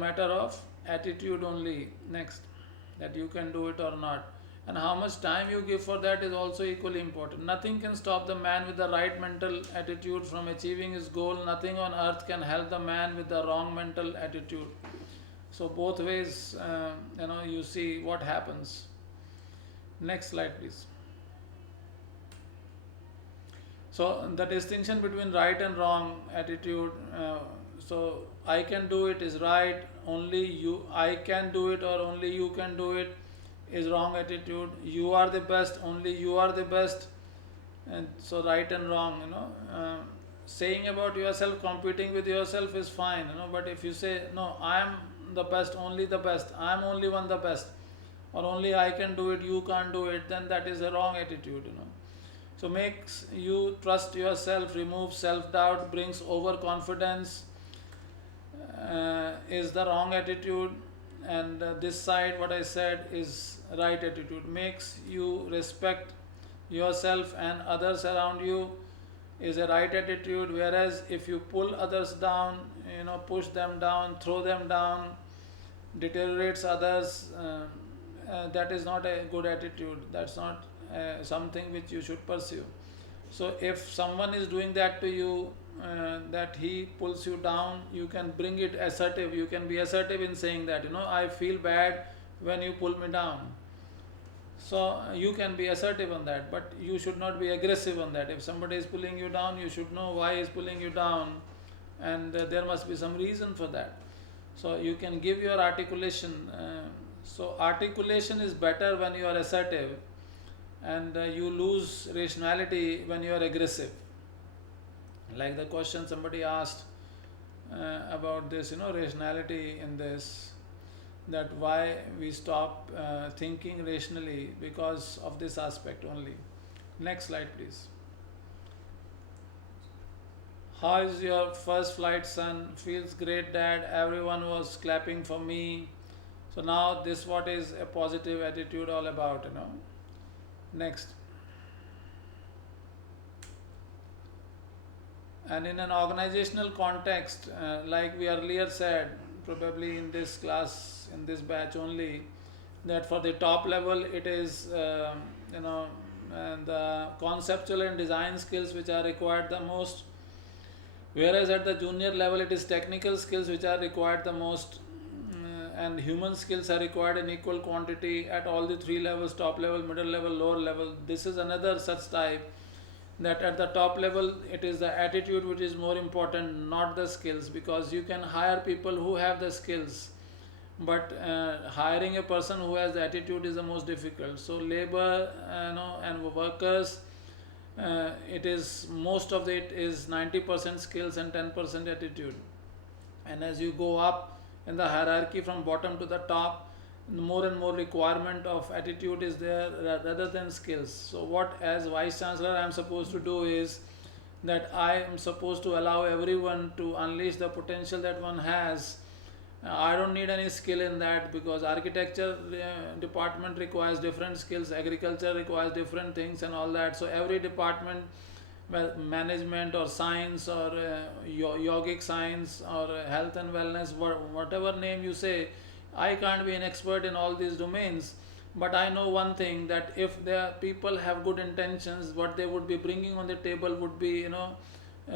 matter of attitude only. Next, that you can do it or not, and how much time you give for that is also equally important. Nothing can stop the man with the right mental attitude from achieving his goal. Nothing on earth can help the man with the wrong mental attitude. So both ways, you see what happens. Next slide, please. So the distinction between right and wrong attitude. So I can do it is right. Only you, I can do it or only you can do it is wrong attitude. You are the best. Only you are the best. And so right and wrong. Saying about yourself, competing with yourself is fine. But if you say no, I am the best, only the best. I am only one the best, or only I can do it, you can't do it, then that is a wrong attitude. So makes you trust yourself, removes self-doubt, brings overconfidence, is the wrong attitude, and this side what I said is right attitude. Makes you respect yourself and others around you is a right attitude, whereas if you pull others down, push them down, throw them down, deteriorates others, that is not a good attitude. That's not something which you should pursue. So if someone is doing that to you, that he pulls you down, you can bring it assertive. You can be assertive in saying that, I feel bad when you pull me down. So you can be assertive on that, but you should not be aggressive on that. If somebody is pulling you down, you should know why he is pulling you down, and there must be some reason for that. So you can give your articulation. So articulation is better when you are assertive, and you lose rationality when you are aggressive. Like the question somebody asked about this, rationality in this, that why we stop thinking rationally because of this aspect only. Next slide, please. How is your first flight, son? Feels great, dad. Everyone was clapping for me. So now this what is a positive attitude all about. Next. And in an organizational context, like we earlier said, probably in this class, in this batch only, that for the top level it is, and the conceptual and design skills which are required the most, whereas at the junior level it is technical skills which are required the most, and human skills are required in equal quantity at all the three levels: top level, middle level, lower level. This is another such type, that at the top level it is the attitude which is more important, not the skills, because you can hire people who have the skills, but hiring a person who has the attitude is the most difficult. So labor, and workers, it is most of it is 90% skills and 10% attitude. And as you go up in the hierarchy from bottom to the top, more and more requirement of attitude is there rather than skills. So what, as vice chancellor, I am supposed to do is that I am supposed to allow everyone to unleash the potential that one has. I don't need any skill in that, because architecture department requires different skills, agriculture requires different things and all that. So every department, well, management or science or yogic science or health and wellness, whatever name you say, I can't be an expert in all these domains. But I know one thing, that if the people have good intentions, what they would be bringing on the table would be,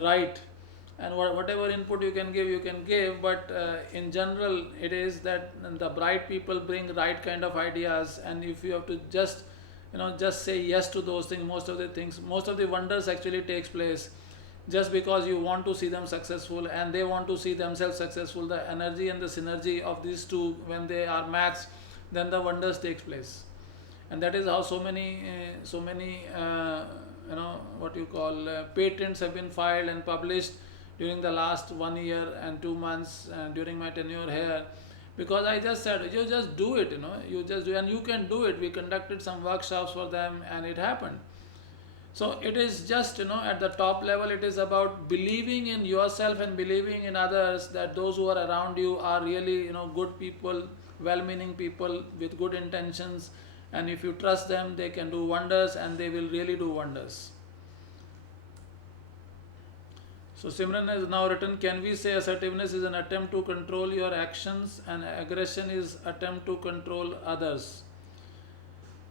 right. And whatever input you can give, but in general it is that the bright people bring right kind of ideas, and if you have to just say yes to those things, most of the wonders actually takes place just because you want to see them successful and they want to see themselves successful. The energy and the synergy of these two, when they are matched, then the wonders takes place. And that is how so many what you call patents have been filed and published during the last 1 year and 2 months, during my tenure here, because I just said, you just do it, you just do, and you can do it. We conducted some workshops for them and it happened. So it is just, at the top level, it is about believing in yourself and believing in others, that those who are around you are really, good people, well-meaning people with good intentions. And if you trust them, they can do wonders, and they will really do wonders. So Simran has now written, can we say assertiveness is an attempt to control your actions and aggression is attempt to control others?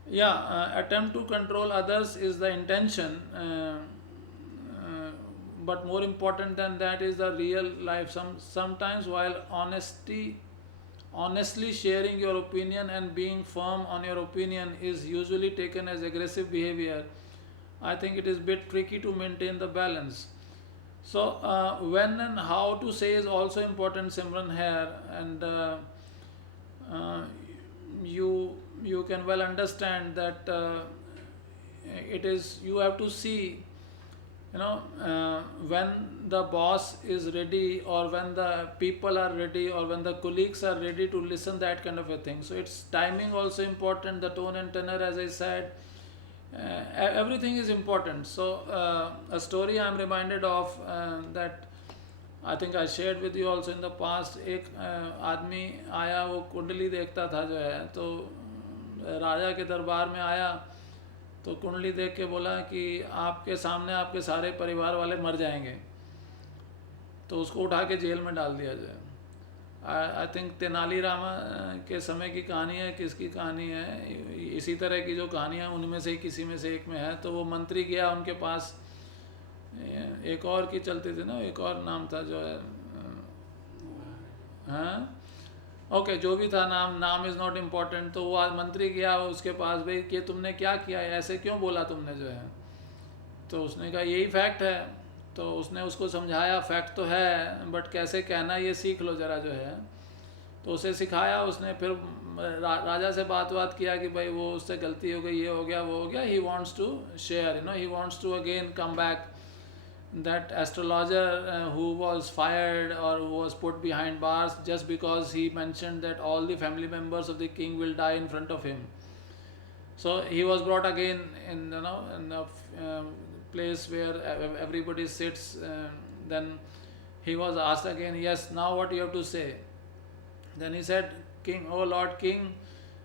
Yeah, attempt to control others is the intention, but more important than that is the real life. Sometimes while honestly sharing your opinion and being firm on your opinion is usually taken as aggressive behavior, I think it is a bit tricky to maintain the balance. So, when and how to say is also important, Simran, here, and uh, you you can well understand that it is you have to see, when the boss is ready or when the people are ready or when the colleagues are ready to listen, that kind of a thing. So it's timing also important, the tone and tenor, as I said, everything is important. So a story I'm reminded of, that I think I shared with you also in the past. एक आदमी आया, वो कुंडली देखता था जो है, तो राजा के दरबार में आया तो कुंडली देख के बोला कि आपके सामने आपके सारे परिवार वाले मर जाएंगे, तो उसको उठा के जेल में डाल दिया जाए. आई थिंक तेनाली रामा के समय की कहानी है, किसकी कहानी है, इसी तरह की जो कहानियाँ उनमें से ही किसी में से एक में है. तो वो मंत्री गया उनके पास, एक और की चलती थी ना, एक और नाम था जो है, हाँ ओके, जो भी था नाम इज़ नॉट इम्पोर्टेंट. तो वो आज मंत्री गया उसके पास, भाई कि तुमने क्या किया है, ऐसे क्यों बोला तुमने जो है. तो उसने कहा यही फैक्ट है. तो उसने उसको समझाया, फैक्ट तो है बट कैसे कहना ये सीख लो ज़रा जो है. तो उसे सिखाया उसने. फिर राजा से बात किया कि भाई वो उससे गलती हो गई, ये हो गया, वो हो गया. He wants to share, he wants to again come back. That astrologer who was fired or who was put behind bars just because he mentioned that all the family members of the king will die in front of him. So he was brought again in in a place where everybody sits. Then he was asked again, yes, now what you have to say. Then he said, king, oh lord king,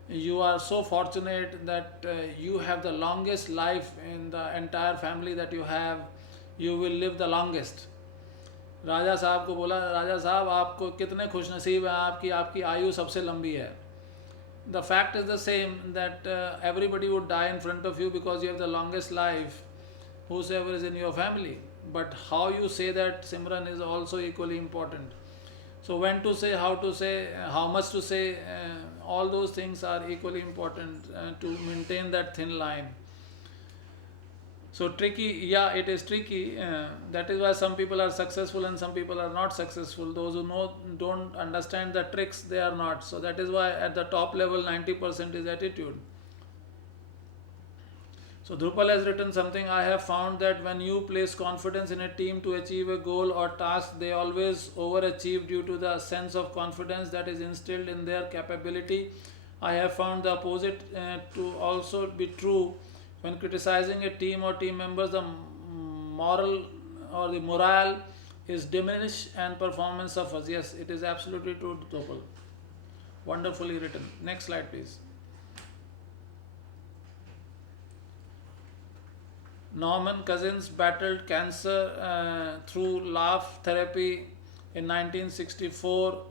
you are so fortunate that you have the longest life in the entire family that you have. You will live the longest. राजा साहब को बोला, राजा साहब आपको कितने खुश नसीब हैं, आपकी आयु सबसे लंबी है. The fact is the same, that everybody would die in front of you because you have the longest life, whosoever is in your family. But how you say that, Simran, is also equally important. So when to say, how to say, how much to say, all those things are equally important to maintain that thin line. So tricky, yeah, it is tricky. That is why some people are successful and some people are not successful. Those who don't understand the tricks, they are not. So that is why at the top level, 90% is attitude. So Drupal has written something. I have found that when you place confidence in a team to achieve a goal or task, they always overachieve due to the sense of confidence that is instilled in their capability. I have found the opposite to also be true. When criticizing a team or team members, the moral or the morale is diminished and performance suffers. Yes, it is absolutely true, Topal. Wonderfully written. Next slide, please. Norman Cousins battled cancer through laugh therapy in 1964.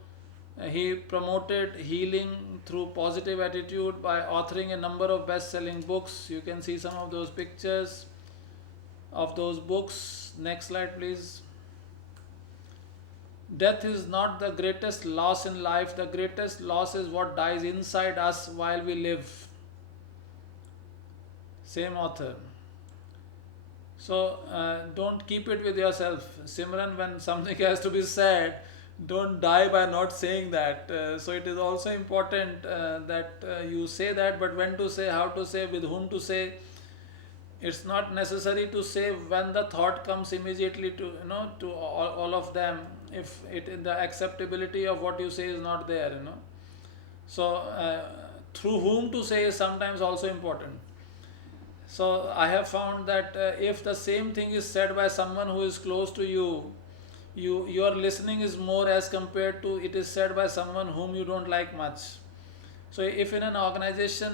He promoted healing through positive attitude by authoring a number of best-selling books. You can see some of those pictures of those books. Next slide, please. Death is not the greatest loss in life. The greatest loss is what dies inside us while we live. Same author. So don't keep it with yourself. Simran, when something has to be said, don't die by not saying that. So it is also important that you say that, but when to say, how to say, with whom to say. It's not necessary to say when the thought comes immediately to to all of them, if the acceptability of what you say is not there. So through whom to say is sometimes also important. So I have found that if the same thing is said by someone who is close to you, your listening is more as compared to it is said by someone whom you don't like much. So if in an organization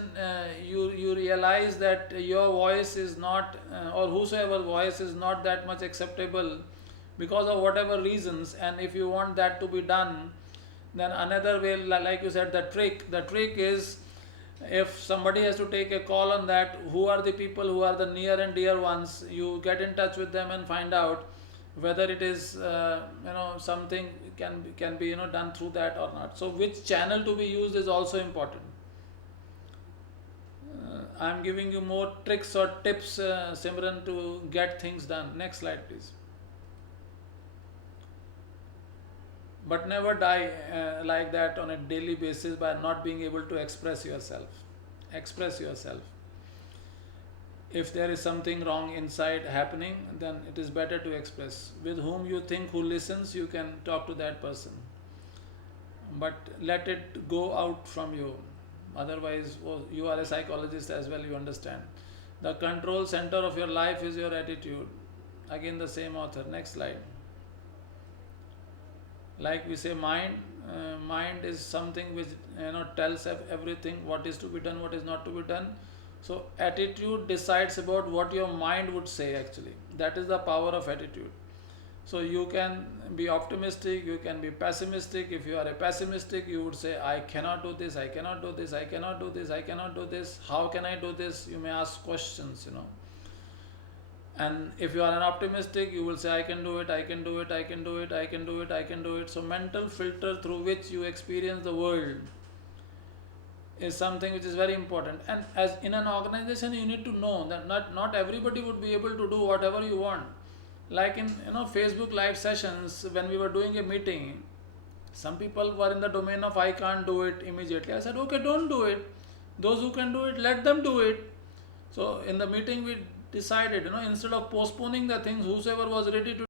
you realize that your voice is not or whosoever voice is not that much acceptable because of whatever reasons, and if you want that to be done, then another way, like you said, the trick is, if somebody has to take a call on that, who are the people who are the near and dear ones, you get in touch with them and find out whether it is something can be done through that or not. So which channel to be used is also important. I'm giving you more tricks or tips, Simran, to get things done. Next slide, please. But never die like that on a daily basis by not being able to express yourself. Express yourself. If there is something wrong inside happening, then it is better to express. With whom you think who listens, you can talk to that person. But let it go out from you. Otherwise, you are a psychologist as well, you understand. The control center of your life is your attitude. Again, the same author. Next slide. Like we say, mind is something which tells everything, what is to be done, what is not to be done. So attitude decides about what your mind would say. Actually, that is the power of attitude. So you can be optimistic, you can be pessimistic. If you are a pessimistic, you would say, I cannot do this, I cannot do this, I cannot do this, I cannot do this, how can I do this? You may ask questions. And if you are an optimistic, you will say, I can do it, I can do it, I can do it, I can do it, I can do it. So mental filter through which you experience the world is something which is very important. And as in an organization, you need to know that not everybody would be able to do whatever you want. Like in Facebook live sessions, when we were doing a meeting, some people were in the domain of, I can't do it immediately. I said, okay, don't do it. Those who can do it, let them do it. So in the meeting we decided, instead of postponing the things, whosoever was ready to